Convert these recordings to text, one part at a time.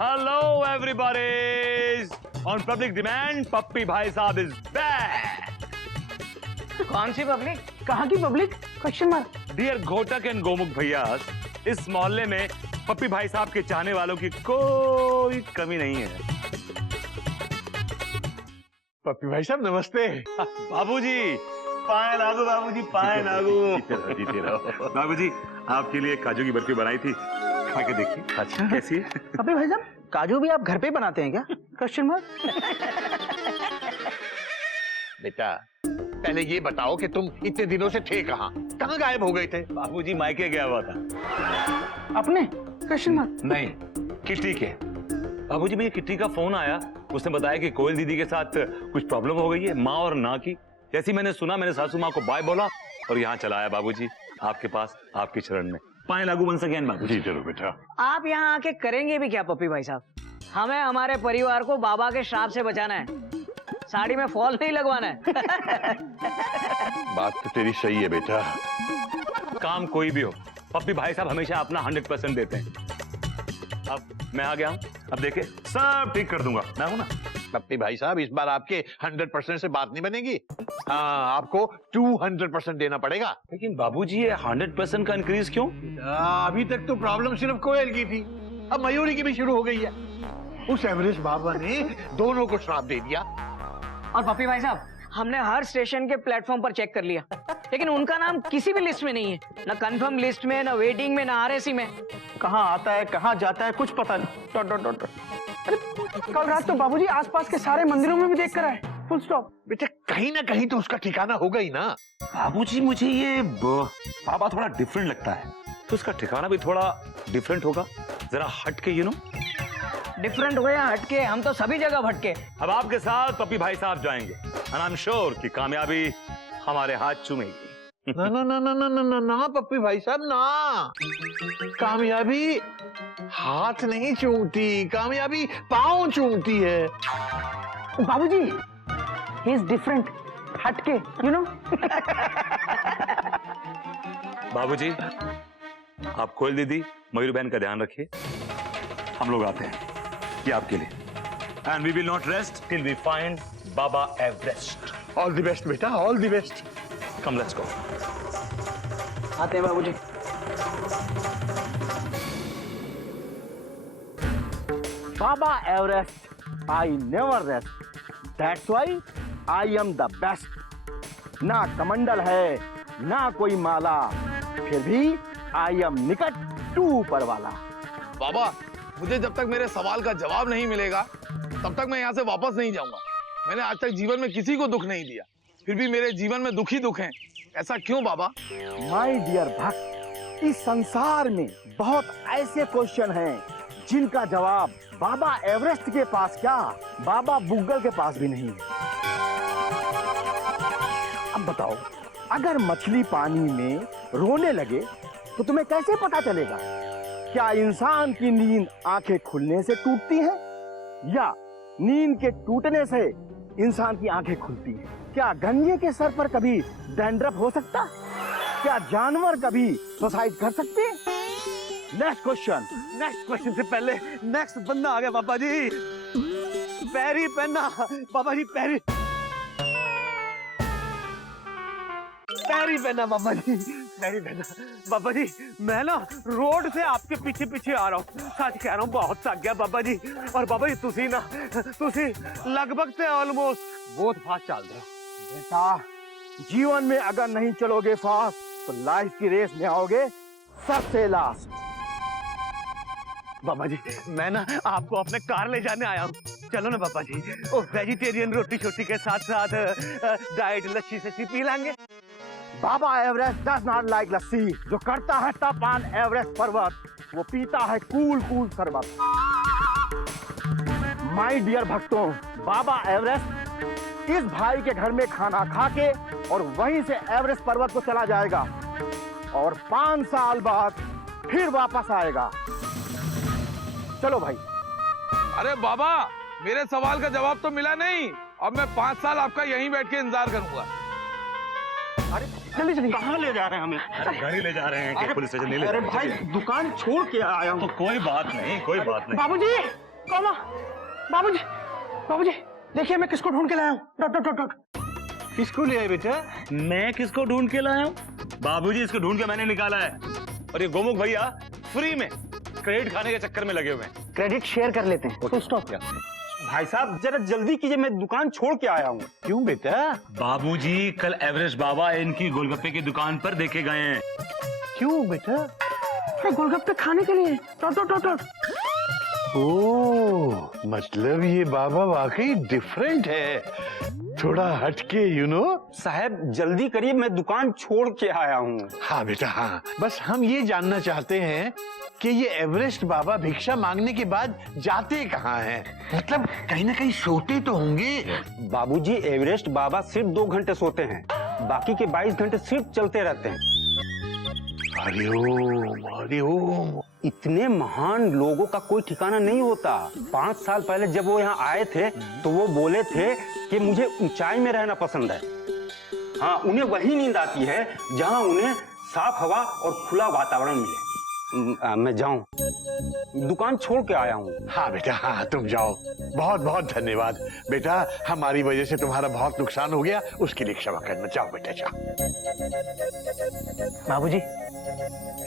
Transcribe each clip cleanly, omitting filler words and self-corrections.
Hello everybody! On public demand, पप्पी भाई साहब is back. कौन सी पब्लिक? कहाँ की public? Question mark. Dear Ghotak and Gomukh भैया, इस मोहल्ले में पप्पी भाई साहब के चाहने वालों की कोई कमी नहीं है। पप्पी भाई साहब नमस्ते। बाबूजी, पाए लागू बाबूजी, पाए लागू। जीते रहो। बाबूजी, आपके लिए काजू की बर्फी बनाई थी, खा के देखिए। अच्छा, कैसी है? पप्पी भाई साहब, काजू भी आप घर पे बनाते हैं क्या? Question mark. बेटा, पहले ये बताओ कि तुम इतने दिनों से थे कहाँ गायब हो गए थे? बाबूजी मायके गया हुआ था। अपने? Question mark. नहीं, किट्टी के। बाबूजी, मुझे किट्टी का फोन आया, उसने बताया कि कोयल दीदी के साथ कुछ प्रॉब्लम हो गई है, माँ और ना की। जैसी मैंने सुना, मैंने सासू माँ को बाय बोला और यहाँ चला आया बाबूजी, आपके पास, आपके चरण में। पाए लागू बन सके बाबूजी। जी जरूर बेटा। आप यहाँ आके करेंगे भी क्या पप्पी भाई साहब? हमें हमारे परिवार को बाबा के श्राप से बचाना है, साड़ी में फॉल नहीं लगवाना है। बात तो तेरी सही है बेटा। काम कोई भी हो, पप्पी भाई साहब हमेशा अपना 100% देते हैं। अब मैं आ गया हूँ, अब देखे सब ठीक कर दूंगा, मैं हूं ना। पप्पी भाई साहब, इस बार आपके 100% से बात नहीं बनेगी। हाँ, आपको 200% देना पड़ेगा। लेकिन बाबूजी, ये 100% का इंक्रीज क्यों? अभी तक तो प्रॉब्लम सिर्फ कोयल की थी, अब मयूरी की भी शुरू हो गई है। उस एवरेस्ट बाबा ने दोनों को श्राप दे दिया। और पप्पी भाई साहब, हमने हर स्टेशन के प्लेटफॉर्म पर चेक कर लिया, लेकिन उनका नाम किसी भी लिस्ट में नहीं है, ना कंफर्म लिस्ट में, ना वेटिंग में, ना आरएसी में। कहाँ आता है, कहाँ जाता है, कुछ पता नहीं। अरे कल रात तो बाबूजी आसपास के सारे मंदिरों में भी देख कर आए, फुल स्टॉप। बेटा, कहीं ना कहीं तो उसका ठिकाना होगा ही ना। बाबूजी, मुझे ये बाबा थोड़ा डिफरेंट लगता है, तो उसका ठिकाना भी थोड़ा डिफरेंट होगा, जरा हट के, डिफरेंट हो या हटके, हम तो सभी जगह भटके। अब आपके साथ पप्पी भाई साहब जाएंगे, एंड आई एम श्योर कि कामयाबी हमारे हाथ चूमेगी। ना ना ना ना ना ना ना ना पप्पी भाई साहब, ना। कामयाबी हाथ नहीं चूमती, कामयाबी पाँव चूमती है। बाबूजी, ही इज डिफरेंट, हटके, यू नो। बाबूजी, आप कोयल दीदी, मयूर बहन का ध्यान रखिए, हम लोग आते हैं, ये आपके लिए। And we will not rest till we find Baba Everest. All the best बेटा, all the best. Come, let's go. आते हैं बाबूजी। Baba Everest, I never rest. That's why I am the best. ना कमंडल है, ना कोई माला, फिर भी I am निकट टू ऊपर वाला। बाबा, मुझे जब तक मेरे सवाल का जवाब नहीं मिलेगा, तब तक मैं यहाँ से वापस नहीं जाऊंगा। मैंने आज तक जीवन में किसी को दुख नहीं दिया, फिर भी मेरे जीवन में दुख ही दुख हैं। ऐसा क्यों बाबा? माय डियर भक्त, इस संसार में बहुत ऐसे क्वेश्चन हैं जिनका जवाब बाबा एवरेस्ट के पास क्या, बाबा बुग्गल के पास भी नहीं है। अब बताओ, अगर मछली पानी में रोने लगे तो तुम्हें कैसे पता चलेगा? क्या इंसान की नींद आंखें खुलने से टूटती है, या नींद के टूटने से इंसान की आंखें खुलती हैं? क्या गंजे के सर पर कभी डैंड्रफ हो सकता? क्या जानवर कभी सुसाइड कर सकते हैं? नेक्स्ट क्वेश्चन से पहले नेक्स्ट बंदा आ गया बाबा जी। पैरी पहना बाबा जी, पैरी पहना बाबा जी, पैरी पहना बाबा जी। मैं ना रोड से आपके पीछे पीछे आ रहा हूँ, सच कह रहा हूँ, बहुत थक गया बाबा जी। और बाबा जी तुसी लगभग से ऑलमोस्ट बहुत फास्ट चल रहे हो। बेटा, जीवन में अगर नहीं चलोगे फास्ट तो लाइफ की रेस में आओगे सबसे लास्ट। बाबा जी, मैं ना आपको अपने कार ले जाने आया हूँ, चलो ना बाबा जी। ओ, वेजिटेरियन रोटी छोटी के साथ साथ डाइट लस्सी से पी लेंगे। बाबा एवरेस्ट डज नॉट लाइक लस्सी। जो करता है तपान एवरेस्ट पर्वत, वो पीता है कूल शरबत। माय डियर भक्तों, बाबा एवरेस्ट इस भाई के घर में खाना खा के और वहीं से एवरेस्ट पर्वत को चला जाएगा और 5 साल बाद फिर वापस आएगा। चलो भाई। अरे बाबा, मेरे सवाल का जवाब तो मिला नहीं। अब मैं 5 साल आपका यहीं बैठ के इंतजार करूंगा। अरे जल्दी कहाँ ले जा रहे हैं हमें? अरे घर ही ले जा रहे हैं, पुलिस स्टेशन नहीं ले जा रहे। भाई दुकान छोड़ के आया हूँ। तो कोई बात नहीं, कोई बात नहीं। बाबूजी, कौमा, बाबूजी, बाबूजी, देखिए मैं किसको ढूंढ के लाया हूँ। Dot dot dot dot. किसको ले आए बेटा? मैं किसको ढूंढ के लाया हूँ? बाबूजी, इसको ढूंढ के मैंने निकाला है। और ये गोमुख भैया फ्री में क्रेडिट खाने के चक्कर में लगे हुए हैं। क्रेडिट शेयर कर लेते हैं। Full stop. भाई साहब जरा जल्दी कीजिए, मैं दुकान छोड़ के आया हूँ। क्यों बेटा? बाबूजी, कल एवरेस्ट बाबा इनकी गोलगप्पे की दुकान पर देखे गए हैं। क्यों बेटा? अरे गोलगप्पे खाने के लिए। Dot dot dot dot. Oh, मतलब ये बाबा वाकई डिफरेंट है, थोड़ा हटके, यू नो। साहब जल्दी करिए, मैं दुकान छोड़ के आया हूँ। हाँ बेटा हाँ, बस हम ये जानना चाहते हैं कि ये एवरेस्ट बाबा भिक्षा मांगने के बाद जाते कहाँ हैं? मतलब कहीं ना कहीं सोते तो होंगे। बाबूजी, एवरेस्ट बाबा सिर्फ 2 घंटे सोते हैं, बाकी के 22 घंटे सिर्फ चलते रहते हैं। हरिओम हरिओम। इतने महान लोगों का कोई ठिकाना नहीं होता। 5 साल पहले जब वो यहाँ आए थे तो वो बोले थे कि मुझे ऊंचाई में रहना पसंद है। हाँ, उन्हें वही नींद आती है जहाँ उन्हें साफ हवा और खुला वातावरण मिले। मैं जाऊं, दुकान छोड़ के आया हूँ। हाँ बेटा हाँ, तुम जाओ। बहुत बहुत धन्यवाद बेटा, हमारी वजह से तुम्हारा बहुत नुकसान हो गया, उसके लिए क्षमा करना। जाओ बेटा जाओ। बाबूजी,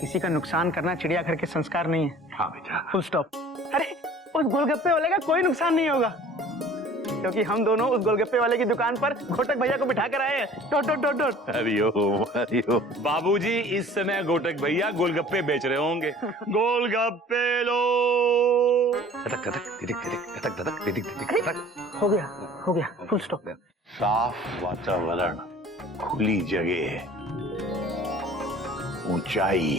किसी का नुकसान करना चिड़ियाघर के संस्कार नहीं है। हाँ बेटा। Full stop. अरे उस गोलगप्पे वाले का कोई नुकसान नहीं होगा, क्योंकि हम दोनों उस गोलगप्पे वाले की दुकान पर घोटक भैया को बिठा कर आए हैं। Dot dot dot dot. Hariom Hariom. बाबूजी, इस समय गोटक भैया गोलगप्पे बेच रहे होंगे। गोलगप्पे लो। धड़क धड़क दिदिक दिदिक धड़क धड़क दिदिक दिदिक धड़क। हो गया फुल स्टॉप। साफ वातावरण, खुली जगह, ऊंचाई,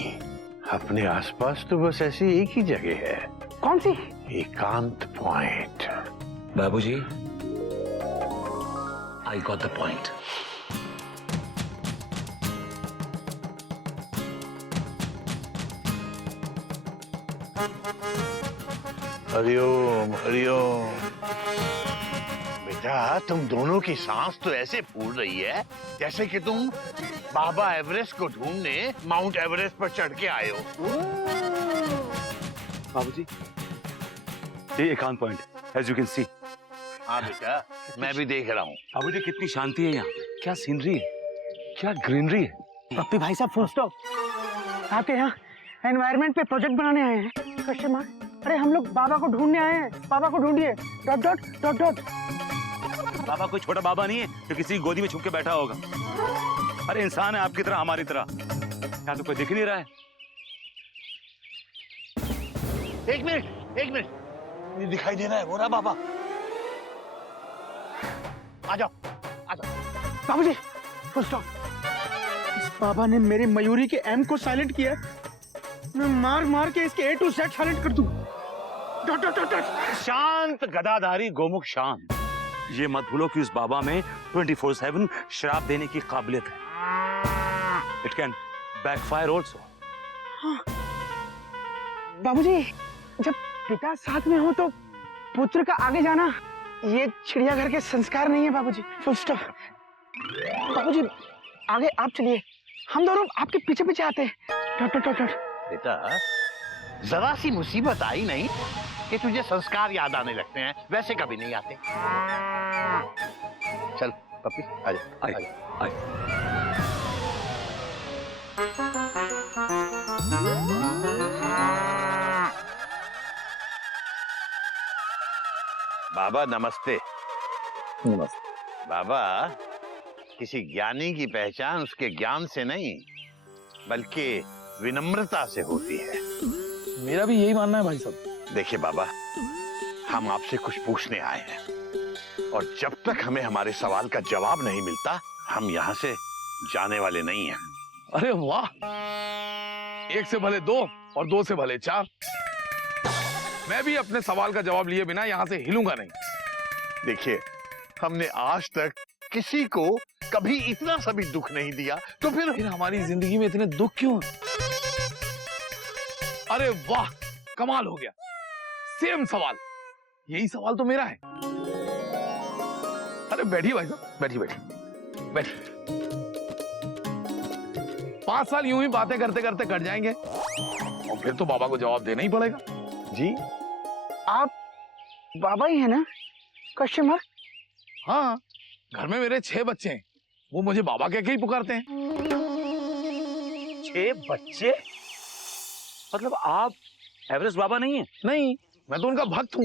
अपने आसपास तो बस ऐसी एक ही जगह है। कौन सी? एकांत पॉइंट। बाबूजी, I got the point. Hariom Hariom. बेटा तुम दोनों की सांस तो ऐसे फूल रही है जैसे कि तुम बाबा एवरेस्ट को ढूंढने माउंट एवरेस्ट पर चढ़ के आए हो। बाबूजी, ये एकांत point, as you can see. हाँ बेटा, मैं भी देख रहा हूँ। बाबूजी, कितनी शांति है यहाँ, क्या सीनरी है, क्या ग्रीनरी है। पप्पी भाई साहब फुल स्टॉप। आपके यहाँ एनवायरनमेंट पे प्रोजेक्ट बनाने आए हैं? Question mark. अरे हम लोग बाबा को ढूंढने आए हैं, बाबा को ढूंढिए। Dot dot dot dot. बाबा कोई छोटा बाबा नहीं है जो किसी की गोदी में छुप के बैठा होगा। अरे इंसान है आपकी तरह, हमारी तरह। यहाँ तो कोई दिख नहीं रहा है। एक मिनट, ये दिखाई दे रहा है, वो रहा बाबा। आ जाओ। बाबूजी फुल स्टॉप। इस बाबा ने मेरी मयूरी के एम को साइलेंट किया, मैं मार मार के इसके A to Z साइलेंट कर दूं। Dot dot dot dot. शांत गदाधारी गोमुख शांत। ये मत भूलो कि उस बाबा में 24/7 शराब देने की काबिलियत है। It can backfire also. बाबूजी, जब पिता साथ में हो तो पुत्र का आगे जाना, ये चिड़ियाघर के संस्कार नहीं है बाबूजी। Full stop. बाबूजी आगे आप चलिए, हम दोनों आपके पीछे पीछे आते हैं। Dot dot dot dot. बेटा जरा सी मुसीबत आई नहीं कि तुझे संस्कार याद आने लगते हैं, वैसे कभी नहीं आते। चल पप्पी आजा। बाबा नमस्ते। नमस्ते बाबा। किसी ज्ञानी की पहचान उसके ज्ञान से नहीं बल्कि विनम्रता से होती है। मेरा भी यही मानना है भाई साहब। देखिए बाबा, हम आपसे कुछ पूछने आए हैं और जब तक हमें हमारे सवाल का जवाब नहीं मिलता हम यहाँ से जाने वाले नहीं हैं। अरे वाह, 1 से भले 2 और 2 से भले 4। मैं भी अपने सवाल का जवाब लिए बिना यहाँ से हिलूंगा नहीं। देखिए, हमने आज तक किसी को कभी इतना सा भी दुख नहीं दिया, तो फिर हमारी जिंदगी में इतने दुख क्यों? अरे वाह, कमाल हो गया। सेम सवाल, यही सवाल तो मेरा है। अरे बैठिए भाई साहब, बैठिए। 5 साल यूं ही बातें करते करते कट जाएंगे और फिर तो बाबा को जवाब देना ही पड़ेगा। जी, आप बाबा ही है ना क्वेश्चन मार्क? हाँ, घर में मेरे 6 बच्चे हैं, वो मुझे बाबा कह के ही पुकारते हैं। 6 बच्चे? मतलब आप एवरेस्ट बाबा नहीं है? नहीं, मैं तो उनका भक्त हूँ।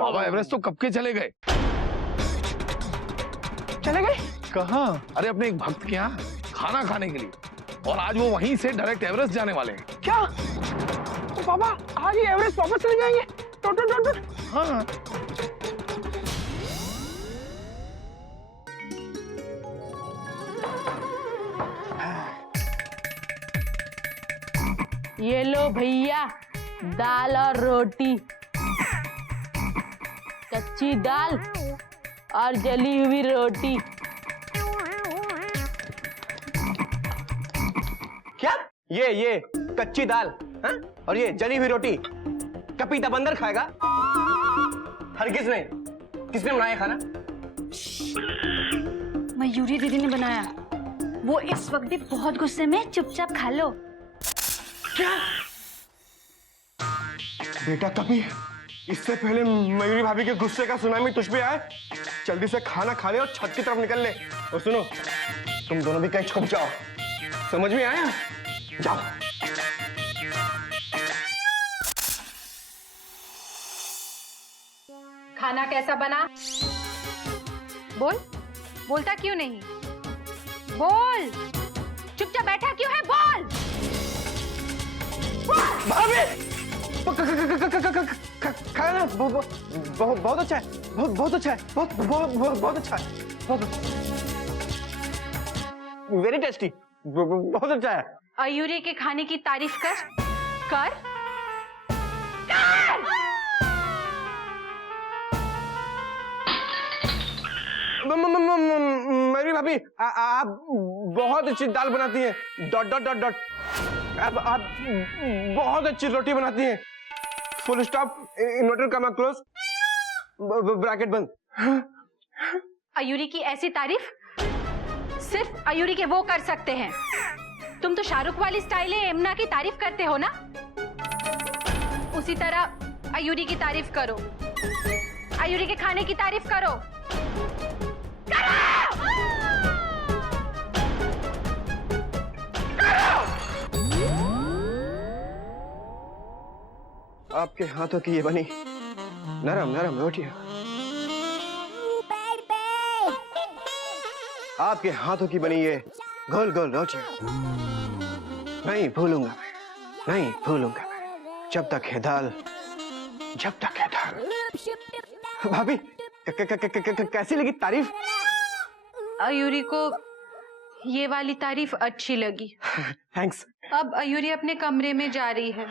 बाबा एवरेस्ट तो कब के चले गए। चले गए? कहाँ? अरे अपने एक भक्त के यहाँ खाना खाने के लिए, और आज वो वहीं से डायरेक्ट एवरेस्ट जाने वाले हैं। क्या? तो बाबा आज ही एवरेस्ट वापस चले जाएंगे? टोट। हाँ। ये लो भैया, दाल और रोटी, कच्ची दाल और जली हुई रोटी। क्या? ये कच्ची दाल, हाँ? और ये जली हुई रोटी कपीता बंदर खाएगा? हरगिज नहीं। किसने बनाया खाना? मयूरी दीदी ने बनाया। वो इस वक्त भी बहुत गुस्से में, चुपचाप खा लो। क्या? बेटा कभी इससे पहले मयूरी भाभी के गुस्से का सुनामी तुझ पे आए, जल्दी से खाना खा ले और छत की तरफ निकल ले। और सुनो, तुम दोनों भी कहीं छुप जाओ, समझ में आया? जाओ। खाना कैसा बना? बोल, बोलता क्यों नहीं? बोल, चुपचाप बैठा क्यों है? बोल। भाभी खाना बहुत अच्छा है, बहुत अच्छा है, बहुत अच्छा है, वेरी टेस्टी, बहुत अच्छा है। अयूरी के खाने की तारीफ कर कर मेरी भाभी आप बहुत अच्छी दाल बनाती हैं, डॉट डॉट डॉट डॉट। आप बहुत अच्छी रोटी बनाती हैं, फुल स्टॉप, इन्वर्टर कमा क्लोज, ब्रैकेट बंद। अयूरी की ऐसी तारीफ सिर्फ अयूरी के वो कर सकते हैं। तुम तो शाहरुख वाली स्टाइल है, एमना की तारीफ करते हो ना, उसी तरह अयूरी की तारीफ करो, अयूरी के खाने की तारीफ करो। आपके हाथों की ये बनी नरम नरम रोटियां, आपके हाथों की बनी ये गोल गोल रोटियां नहीं भूलूंगा मैं, नहीं भूलूंगा मैं, जब तक है दाल, जब तक है दाल। भाभी कैसी लगी तारीफ? अयूरी को ये वाली तारीफ अच्छी लगी। थैंक्स। अब अयूरी अपने कमरे में जा रही है।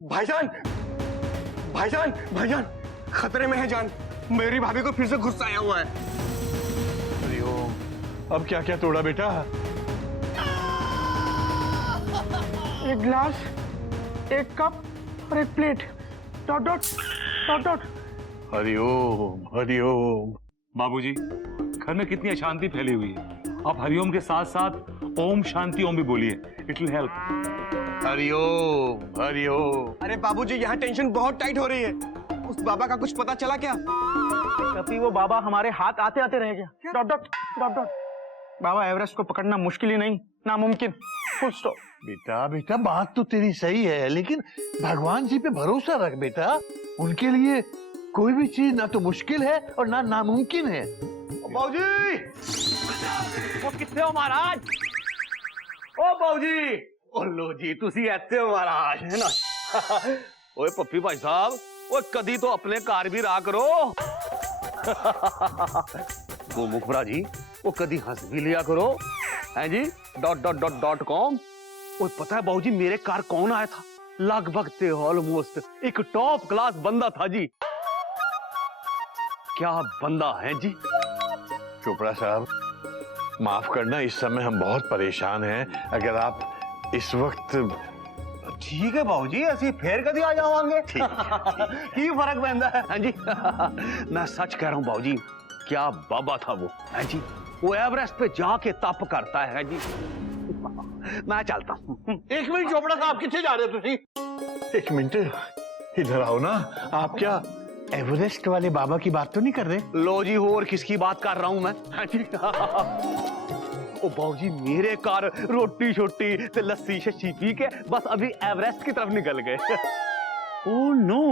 भाईजान, भाईजान, भाईजान, खतरे में है जान। मेरी भाभी को फिर से गुस्सा आया हुआ है। अब क्या क्या तोड़ा बेटा? एक गिलास, एक कप और एक plate, dot dot dot dot. Hariom Hariom. बाबूजी, घर में कितनी अशांति फैली हुई है, आप हरिओम के साथ साथ ओम शांति ओम भी बोलिए, it will help. Hariom Hariom. अरे बाबूजी, यहाँ टेंशन बहुत टाइट हो रही है। उस बाबा का कुछ पता चला क्या? कभी वो बाबा हमारे हाथ आते आते रह गया, डॉट डॉट डॉट डॉट। बाबा एवरेस्ट को पकड़ना मुश्किल ही नहीं, नामुमकिन, फुल स्टॉप। बेटा बेटा, बात तो तेरी सही है, लेकिन भगवान जी पे भरोसा रख बेटा। उनके लिए कोई भी चीज ना तो मुश्किल है और ना नामुमकिन है। बाबूजी, वो कितने हो महाराज? ओ बाबूजी, ओ लो जी, तुसी ऐसे हो महाराज, है ना? ओए पप्पी भाई साहब, ओए कदी तो अपने कार भी रहा करो। वो मुखबरा जी, वो कदी हंस भी लिया करो, हैं जी? .com। ओए पता है बाबूजी, मेरे कार कौन आया था? लगभग ते ऑलमोस्ट एक टॉप क्लास बंदा था जी। क्या बंदा है जी? चोपड़ा साहब, माफ करना, इस समय हम बहुत परेशान हैं। अगर आप इस वक्त ठीक है बाबूजी, ऐसी फेर कभी आ जाओगे। की फर्क पैंदा है? हैं जी? मैं सच कह रहा हूँ बाबूजी, क्या बाबा था वो, हैं जी? वो एवरेस्ट पे जाके तप करता है जी। मैं चलता हूँ। एक मिनट चोपड़ा साहब, कितने जा रहे हो तुसी? एक मिनट इधर आओ ना। आप क्या एवरेस्ट वाले बाबा की बात तो नहीं कर रहे? लो जी, और किसकी बात कर रहा हूं मैं? ओ बाबूजी, मेरे कार रोटी छोटी ते लस्सी शस्सी पी के बस अभी एवरेस्ट की तरफ निकल गए। ओह नो,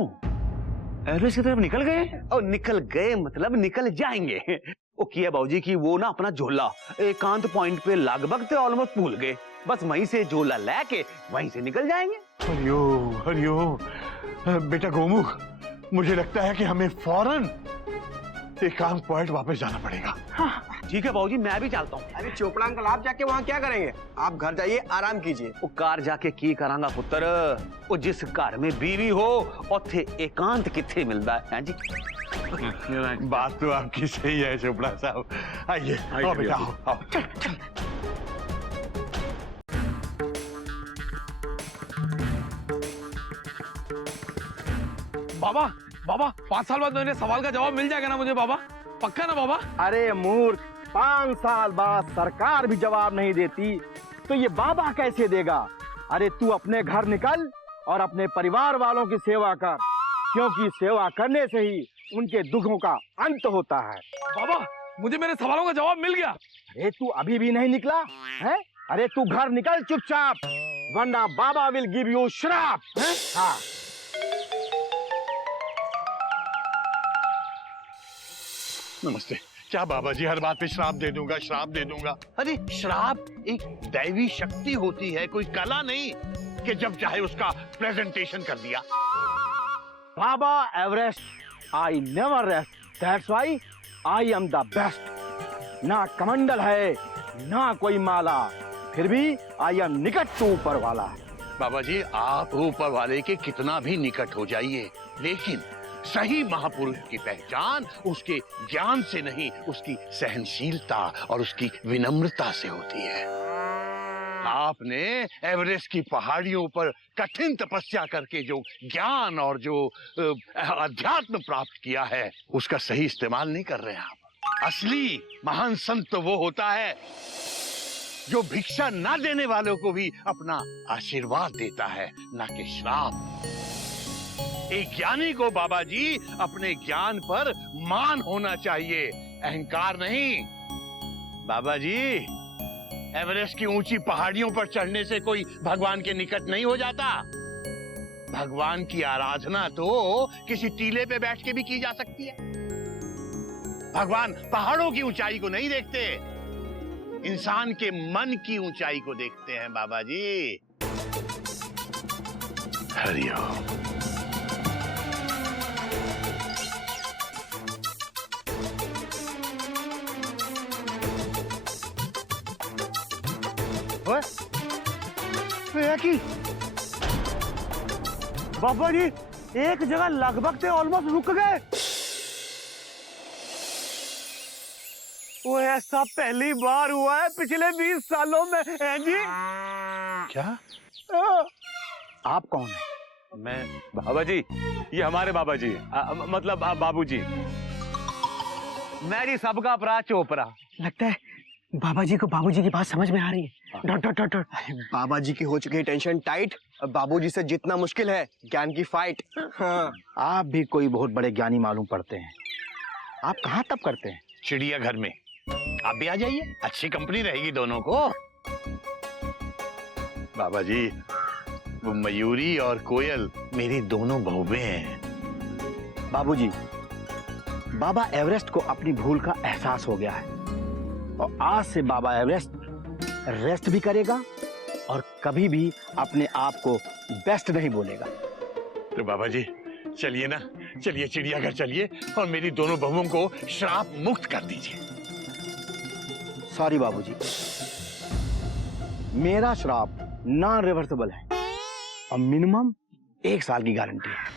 एवरेस्ट की तरफ निकल गए? और निकल गए मतलब निकल जाएंगे। वो किया बाबूजी की वो ना अपना झोला एकांत पॉइंट पे लगभग तो ऑलमोस्ट भूल गए, बस वहीं से झोला लेके वहीं से निकल जाएंगे। हरिओम हरिओम। बेटा गोमुख, मुझे लगता है कि हमें फौरन एकांत पॉइंट वापस जाना पड़ेगा। ठीक है बाबूजी, मैं भी चलता हूँ। अरे चोपड़ा अंकल, आप जाके वहाँ क्या करेंगे? आप घर जाइए, आराम कीजिए। वो कार जाके की करांगा पुत्र, वो जिस घर में बीवी हो उथे एकांत किथे मिलता है जी। बात तो आपकी सही है चोपड़ा साहब। आइए आओ बेटा, आओ आओ। बाबा बाबा, 5 साल बाद मेरे सवाल का जवाब मिल जाएगा ना मुझे बाबा? पक्का ना बाबा? अरे मूर्ख, 5 साल बाद सरकार भी जवाब नहीं देती तो ये बाबा कैसे देगा? अरे तू अपने घर निकल और अपने परिवार वालों की सेवा कर, क्योंकि सेवा करने से ही उनके दुखों का अंत होता है। बाबा, मुझे मेरे सवालों का जवाब मिल गया। अरे तू अभी भी नहीं निकला है? अरे तू घर निकल चुपचाप, वरना बाबा विल गिव यू श्राप। हाँ। नमस्ते। क्या बाबा जी हर बात पे श्राप दे दूंगा, श्राप दे दूंगा? अरे श्राप एक दैवी शक्ति होती है, कोई कला नहीं कि जब चाहे उसका प्रेजेंटेशन कर दिया। Baba Everest, I never rest, that's why I am the best. ना कमंडल है ना कोई माला, फिर भी आई एम निकट टू ऊपर वाला। बाबा जी, आप ऊपर वाले के कितना भी निकट हो जाइए, लेकिन सही महापुरुष की पहचान उसके ज्ञान से नहीं, उसकी सहनशीलता और उसकी विनम्रता से होती है। आपने एवरेस्ट की पहाड़ियों पर कठिन तपस्या करके जो ज्ञान और जो अध्यात्म प्राप्त किया है, उसका सही इस्तेमाल नहीं कर रहे हैं आप। असली महान संत तो वो होता है जो भिक्षा ना देने वालों को भी अपना आशीर्वाद देता है, ना कि श्राप। एक ज्ञानी को बाबा जी अपने ज्ञान पर मान होना चाहिए, अहंकार नहीं। बाबा जी, एवरेस्ट की ऊंची पहाड़ियों पर चढ़ने से कोई भगवान के निकट नहीं हो जाता। भगवान की आराधना तो किसी टीले पे बैठ के भी की जा सकती है। भगवान पहाड़ों की ऊंचाई को नहीं देखते, इंसान के मन की ऊंचाई को देखते हैं बाबा जी। हरिओम। बाबा जी एक जगह लगभग से ऑलमोस्ट रुक गए। वो ऐसा पहली बार हुआ है पिछले 20 सालों में हैं जी। क्या? आप कौन है? मैं बाबा जी, ये हमारे बाबा जी मतलब बाबूजी। मेरी सबका अपराध चोपड़ा। लगता है बाबा जी को बाबूजी की बात समझ में आ रही है। Dot dot dot dot. बाबा जी की हो चुकी है टेंशन टाइट, अब बाबूजी से जितना मुश्किल है ज्ञान की फाइट। हाँ। आप भी कोई बहुत बड़े ज्ञानी मालूम पड़ते हैं। आप कहाँ तब करते हैं? चिड़ियाघर में। आप भी आ जाइए, अच्छी कंपनी रहेगी दोनों को। बाबा जी, वो मयूरी और कोयल मेरी दोनों बहुएं हैं। बाबूजी, बाबा एवरेस्ट को अपनी भूल का एहसास हो गया है और आज से बाबा एवरेस्ट रेस्ट भी करेगा और कभी भी अपने आप को बेस्ट नहीं बोलेगा। तो बाबा जी चलिए ना, चलिए चिड़ियाघर चलिए और मेरी दोनों बहुओं को श्राप मुक्त कर दीजिए। सॉरी बाबूजी, मेरा श्राप नॉन रिवर्सिबल है और मिनिमम 1 साल की गारंटी है।